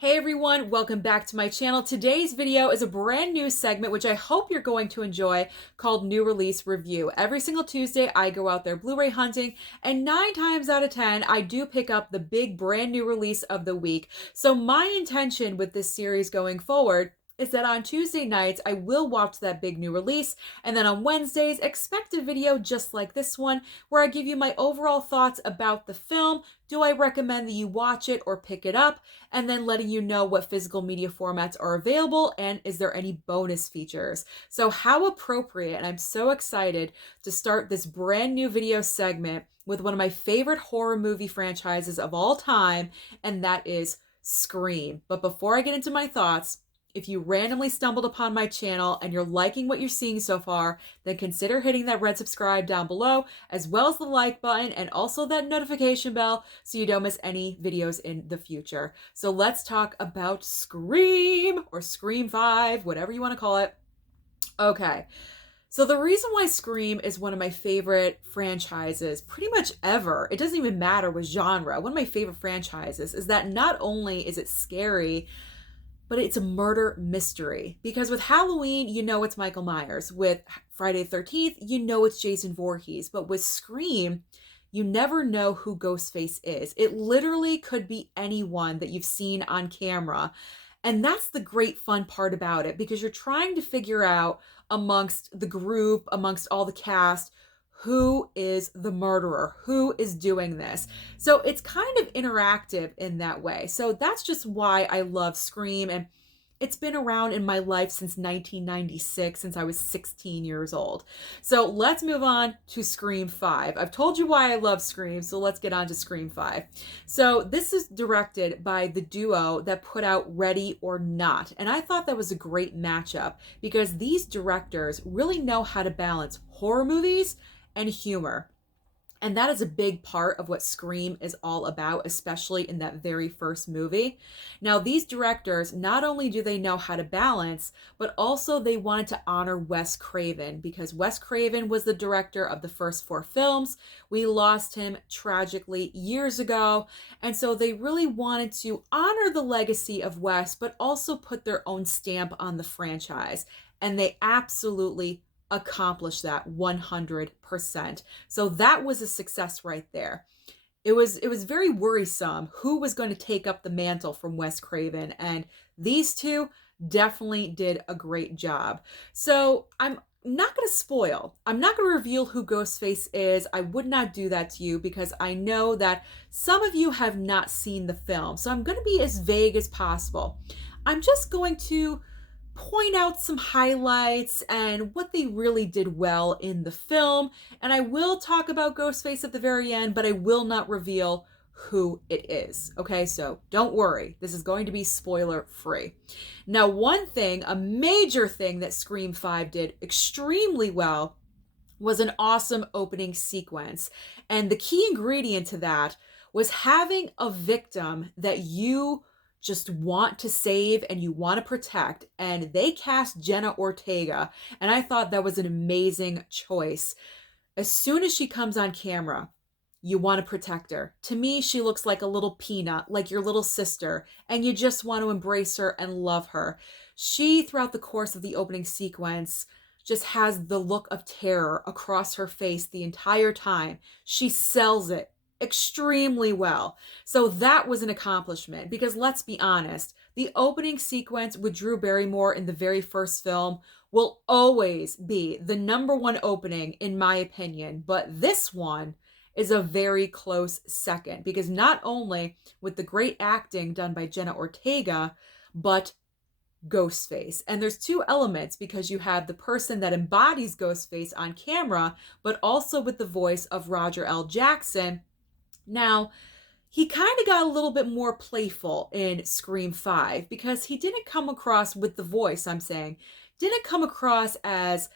Hey everyone, welcome back to my channel. Today's video is a brand new segment which I hope you're going to enjoy called New Release Review. Every single Tuesday I go out there Blu-ray hunting, and 9 times out of 10 I do pick up the big brand new release of the week. So my intention with this series going forward is that on Tuesday nights, I will watch that big new release, and then on Wednesdays, expect a video just like this one, where I give you my overall thoughts about the film. Do I recommend that you watch it or pick it up? And then letting you know what physical media formats are available and is there any bonus features. So how appropriate, and I'm so excited to start this brand new video segment with one of my favorite horror movie franchises of all time, and that is Scream. But before I get into my thoughts, if you randomly stumbled upon my channel and you're liking what you're seeing so far, then consider hitting that red subscribe down below, as well as the like button and also that notification bell so you don't miss any videos in the future. So let's talk about Scream, or Scream 5, whatever you want to call it. Okay. So the reason why Scream is one of my favorite franchises pretty much ever, it doesn't even matter what genre, one of my favorite franchises, is that not only is it scary, but it's a murder mystery. Because with Halloween, you know it's Michael Myers. With Friday the 13th, you know it's Jason Voorhees. But with Scream, you never know who Ghostface is. It literally could be anyone that you've seen on camera. And that's the great fun part about it, because you're trying to figure out amongst the group, amongst all the cast, who is the murderer? Who is doing this? So it's kind of interactive in that way. So that's just why I love Scream. And it's been around in my life since 1996, since I was 16 years old. So let's move on to Scream 5. I've told you why I love Scream, so let's get on to Scream 5. So this is directed by the duo that put out Ready or Not. And I thought that was a great matchup because these directors really know how to balance horror movies and humor. And that is a big part of what Scream is all about, especially in that very first movie. Now, these directors, not only do they know how to balance, but also they wanted to honor Wes Craven, because Wes Craven was the director of the first 4 films. We lost him tragically years ago. And so they really wanted to honor the legacy of Wes, but also put their own stamp on the franchise. And they absolutely accomplish that 100%. So that was a success right there. It was very worrisome who was going to take up the mantle from Wes Craven, and these two definitely did a great job. So I'm not going to spoil. I'm not going to reveal who Ghostface is. I would not do that to you because I know that some of you have not seen the film. So I'm going to be as vague as possible. I'm just going to point out some highlights and what they really did well in the film. And I will talk about Ghostface at the very end, but I will not reveal who it is. Okay, so don't worry. This is going to be spoiler free. Now, one thing, a major thing that Scream 5 did extremely well was an awesome opening sequence. And the key ingredient to that was having a victim that you just want to save and you want to protect, and they cast Jenna Ortega, and I thought that was an amazing choice. As soon as she comes on camera, you want to protect her. To me, she looks like a little peanut, like your little sister, and you just want to embrace her and love her. She, throughout the course of the opening sequence, just has the look of terror across her face the entire time. She sells it extremely well. So that was an accomplishment, because let's be honest, the opening sequence with Drew Barrymore in the very first film will always be the #1 opening in my opinion, but this one is a very close second, because not only with the great acting done by Jenna Ortega, but Ghostface. And there's 2 elements, because you have the person that embodies Ghostface on camera, but also with the voice of Roger L. Jackson. Now, he kind of got a little bit more playful in Scream 5 because he didn't come across with the voice, I'm saying, didn't come across as,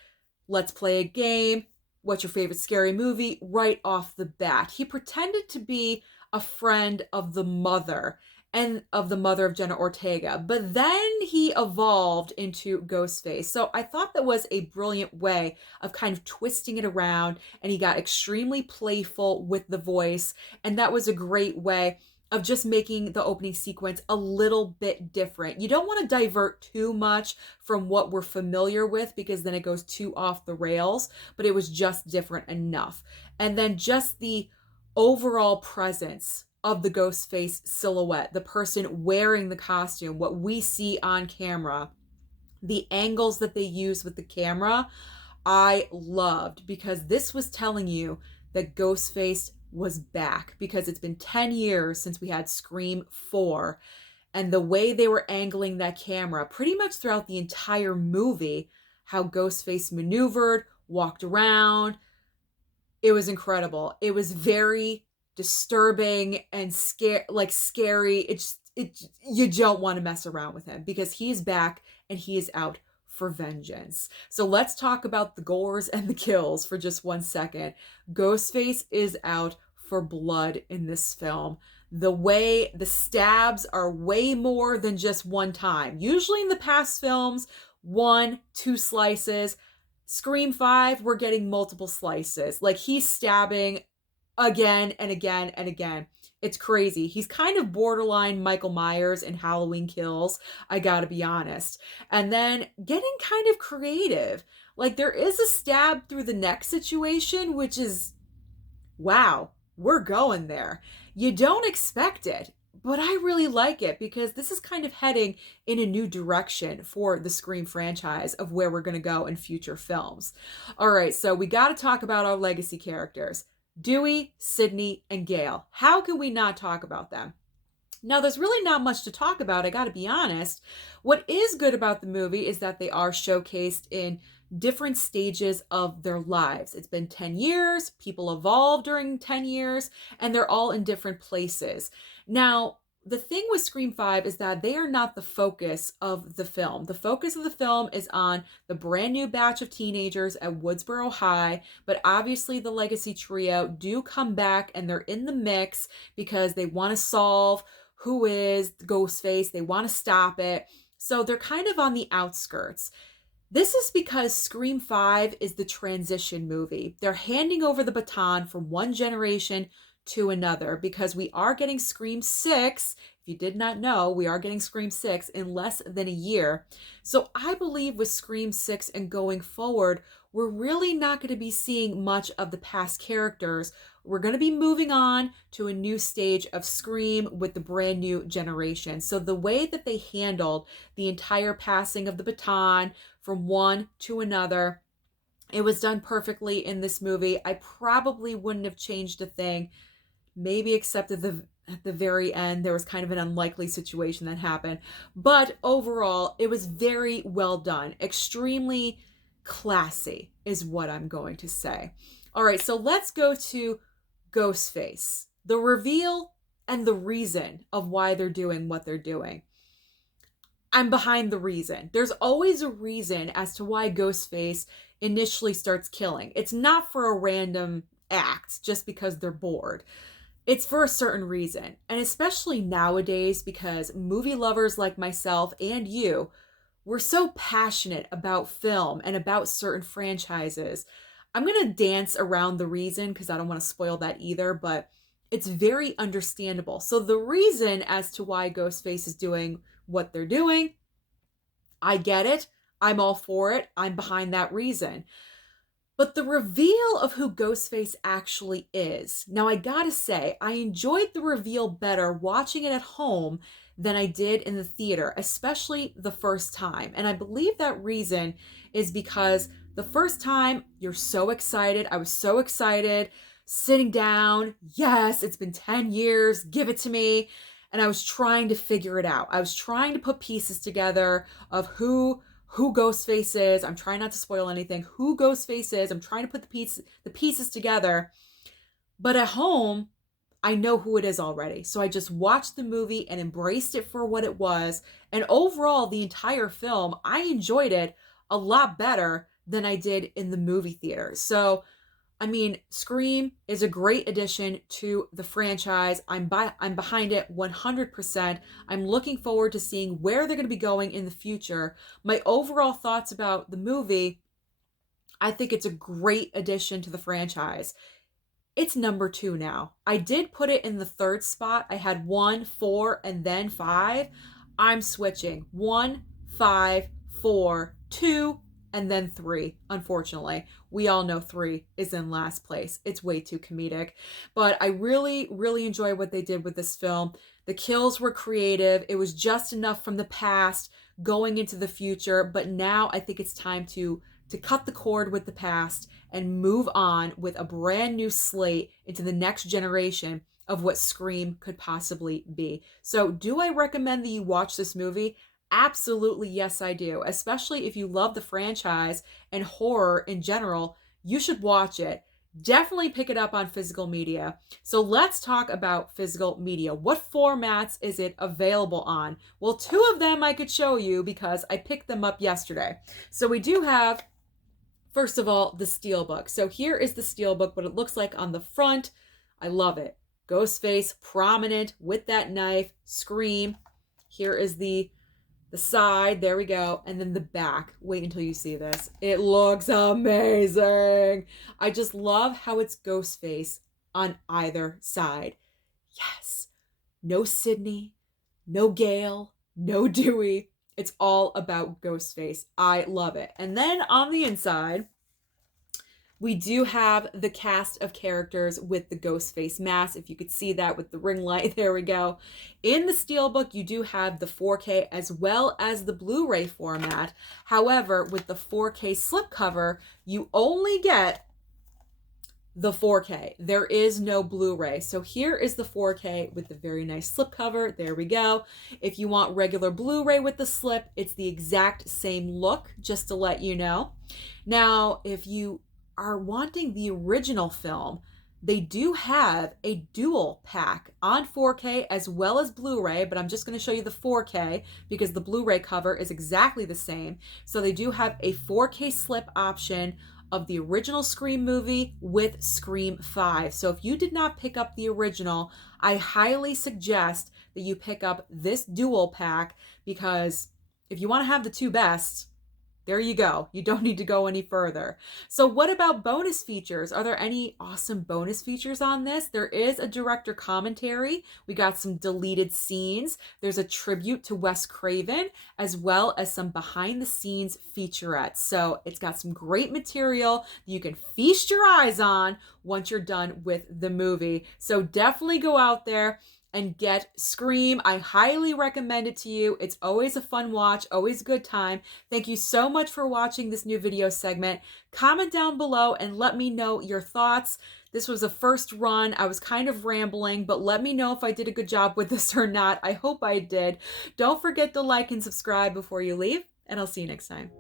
let's play a game, what's your favorite scary movie, right off the bat. He pretended to be a friend of the mother, and of the mother of Jenna Ortega, but then he evolved into Ghostface. So I thought that was a brilliant way of kind of twisting it around, and he got extremely playful with the voice, and that was a great way of just making the opening sequence a little bit different. You don't want to divert too much from what we're familiar with because then it goes too off the rails, but it was just different enough. And then just the overall presence of the Ghostface silhouette, the person wearing the costume, what we see on camera, the angles that they use with the camera, I loved, because this was telling you that Ghostface was back, because it's been 10 years since we had Scream 4, and the way they were angling that camera pretty much throughout the entire movie, how Ghostface maneuvered, walked around, it was incredible. It was very disturbing and scary. You don't want to mess around with him because he's back and he is out for vengeance. So let's talk about the gores and the kills for just 1 second. Ghostface is out for blood in this film. The way the stabs are way more than just one time. Usually in the past films, 1, 2 slices. Scream 5, we're getting multiple slices. Like, he's stabbing again and again and again. It's crazy. He's kind of borderline Michael Myers in Halloween Kills, I gotta be honest. And then getting kind of creative. Like, there is a stab through the neck situation, which is, wow, we're going there. You don't expect it, but I really like it because this is kind of heading in a new direction for the Scream franchise of where we're going to go in future films. All right, so we got to talk about our legacy characters. Dewey, Sidney, and Gail. How can we not talk about them? Now, there's really not much to talk about, I gotta be honest. What is good about the movie is that they are showcased in different stages of their lives. It's been 10 years, people evolved during 10 years, and they're all in different places. Now, the thing with Scream 5 is that they are not the focus of the film. The focus of the film is on the brand new batch of teenagers at Woodsboro High, but obviously the Legacy Trio do come back and they're in the mix because they want to solve who is Ghostface. They want to stop it. So they're kind of on the outskirts. This is because Scream 5 is the transition movie. They're handing over the baton from one generation to another because we are getting Scream 6. If you did not know, we are getting Scream 6 in less than a year. So I believe with Scream 6 and going forward, we're really not going to be seeing much of the past characters. We're going to be moving on to a new stage of Scream with the brand new generation. So the way that they handled the entire passing of the baton from one to another, it was done perfectly in this movie. I probably wouldn't have changed a thing, maybe except at the very end, there was kind of an unlikely situation that happened. But overall, it was very well done. Extremely classy is what I'm going to say. All right, so let's go to Ghostface. The reveal and the reason of why they're doing what they're doing. I'm behind the reason. There's always a reason as to why Ghostface initially starts killing. It's not for a random act just because they're bored. It's for a certain reason. And especially nowadays, because movie lovers like myself and you, we're so passionate about film and about certain franchises. I'm going to dance around the reason because I don't want to spoil that either, but it's very understandable. So the reason as to why Ghostface is doing what they're doing, I get it. I'm all for it. I'm behind that reason. But the reveal of who Ghostface actually is. Now, I gotta say, I enjoyed the reveal better watching it at home than I did in the theater, especially the first time. And I believe that reason is because the first time you're so excited. I was so excited, sitting down. Yes, it's been 10 years. Give it to me. And I was trying to figure it out. I was trying to put pieces together of who Ghostface is. I'm trying not to spoil anything. Who Ghostface is. I'm trying to put the pieces together. But at home, I know who it is already. So I just watched the movie and embraced it for what it was. And overall, the entire film, I enjoyed it a lot better than I did in the movie theater. So, I mean, Scream is a great addition to the franchise. I'm behind it 100%. I'm looking forward to seeing where they're going to be going in the future. My overall thoughts about the movie, I think it's a great addition to the franchise. It's number 2 now. I did put it in the 3rd spot. I had 1, 4, and then 5. I'm switching. 1, 5, 4, 2, and then 3. Unfortunately, we all know 3 is in last place. It's way too comedic. But I really, really enjoy what they did with this film. The kills were creative. It was just enough from the past going into the future. But now I think it's time to cut the cord with the past and move on with a brand new slate into the next generation of what Scream could possibly be. So, do I recommend that you watch this movie? Absolutely, yes, I do. Especially if you love the franchise and horror in general, you should watch it. Definitely pick it up on physical media. So let's talk about physical media. What formats is it available on? Well, 2 of them I could show you because I picked them up yesterday. So we do have, first of all, the Steelbook. So here is the Steelbook, what it looks like on the front. I love it. Ghostface, prominent with that knife, Scream. Here is the side, there we go, and then the back. Wait until you see this. It looks amazing. I just love how it's Ghostface on either side. Yes. No Sydney, no Gale, no Dewey. It's all about Ghostface. I love it. And then on the inside, we do have the cast of characters with the Ghostface mask. If you could see that with the ring light, there we go. In the Steelbook, you do have the 4K as well as the Blu-ray format. However, with the 4K slipcover, you only get the 4K. There is no Blu-ray. So here is the 4K with the very nice slipcover. There we go. If you want regular Blu-ray with the slip, it's the exact same look, just to let you know. Now, if you are wanting the original film, they do have a dual pack on 4K as well as Blu-ray, but I'm just going to show you the 4K because the Blu-ray cover is exactly the same. So they do have a 4K slip option of the original Scream movie with Scream 5. So if you did not pick up the original, I highly suggest that you pick up this dual pack because if you want to have the 2 best, there you go. You don't need to go any further. So what about bonus features? Are there any awesome bonus features on this? There is a director commentary. We got some deleted scenes. There's a tribute to Wes Craven, as well as some behind the scenes featurettes. So it's got some great material that you can feast your eyes on once you're done with the movie. So definitely go out there and get Scream. I highly recommend it to you. It's always a fun watch, always a good time. Thank you so much for watching this new video segment. Comment down below and let me know your thoughts. This was a first run. I was kind of rambling, but let me know if I did a good job with this or not. I hope I did. Don't forget to like and subscribe before you leave, and I'll see you next time.